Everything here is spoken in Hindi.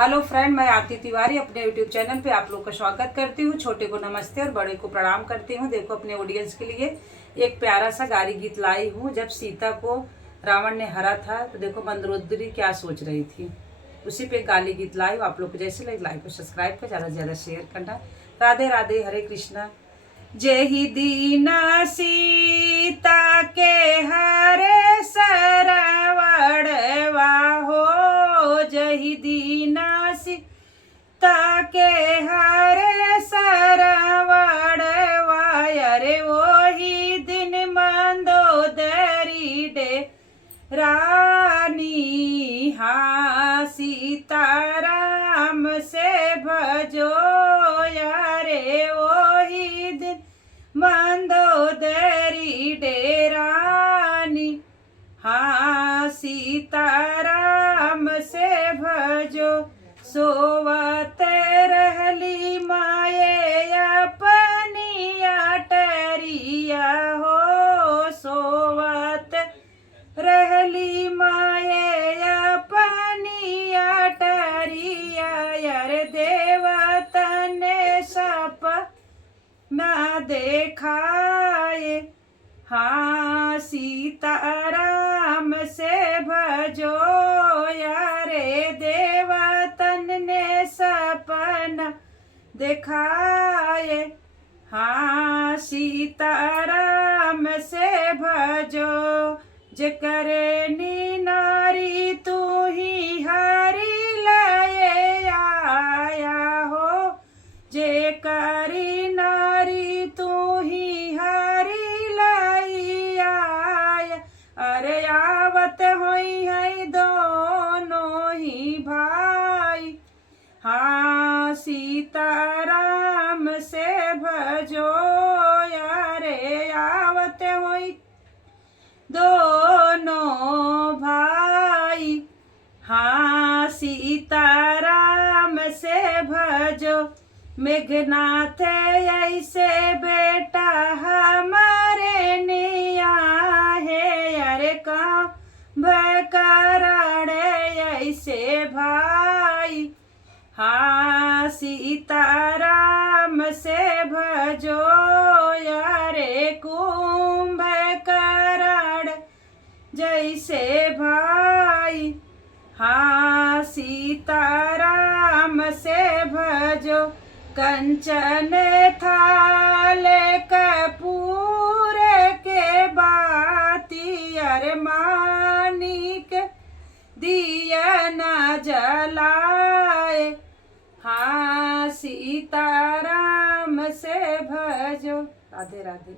हेलो फ्रेंड, मैं आरती तिवारी अपने यूट्यूब चैनल पे आप लोग का स्वागत करती हूँ। छोटे को नमस्ते और बड़े को प्रणाम करती हूँ। देखो, अपने ऑडियंस के लिए एक प्यारा सा गाली गीत लाई हूँ। जब सीता को रावण ने हरा था तो देखो मंदोदरी क्या सोच रही थी, उसी पे गाली गीत लाई हूँ। आप लोग को जैसे लगे लाइक और सब्सक्राइब कर, ज़्यादा से ज़्यादा शेयर करना। राधे राधे, हरे कृष्णा। जय दीना सीता के हरे सरवड़वा हो, जय दीना सीता के हरे सरवड़वा। अरे वही दिन मंदोदरी डे रानी, हाँ सीताराम से भजो। यारे वही दिन मंदोदरी डेरानी, हाँ सीताराम से भजो। सोवत रहली माये अपनी अटरिया हो, सोवत रहली माये अपनी अटरिया। यार देवतन ने सपना देखाए, हाँ सीताराम से भजो। यारे देवतन ने सपना दिखाए, हाँ सीताराम से भजो। जेकरे नी नारी तू ही हरि लये आया हो, जेकरी नारी तू ही हरि लई आया। अरे आवत होई है दोनों ही भाई, हाँ सीताराम से भजो। यारे आवत होई दोनों भाई, हाँ सीताराम से भजो। मेघनाथ ऐसे बेटा हमारे निया है, अरे कहाँ भकरण ऐसे भाई, हाँ सीताराम से भजो। यारे कुंभकर्ण जैसे भाई, हाँ सीताराम से भजो। कंचन थाल कपूर के बाती, अरे मानिक दिया न जलाए, हाँ सीताराम से भजो। राधे राधे।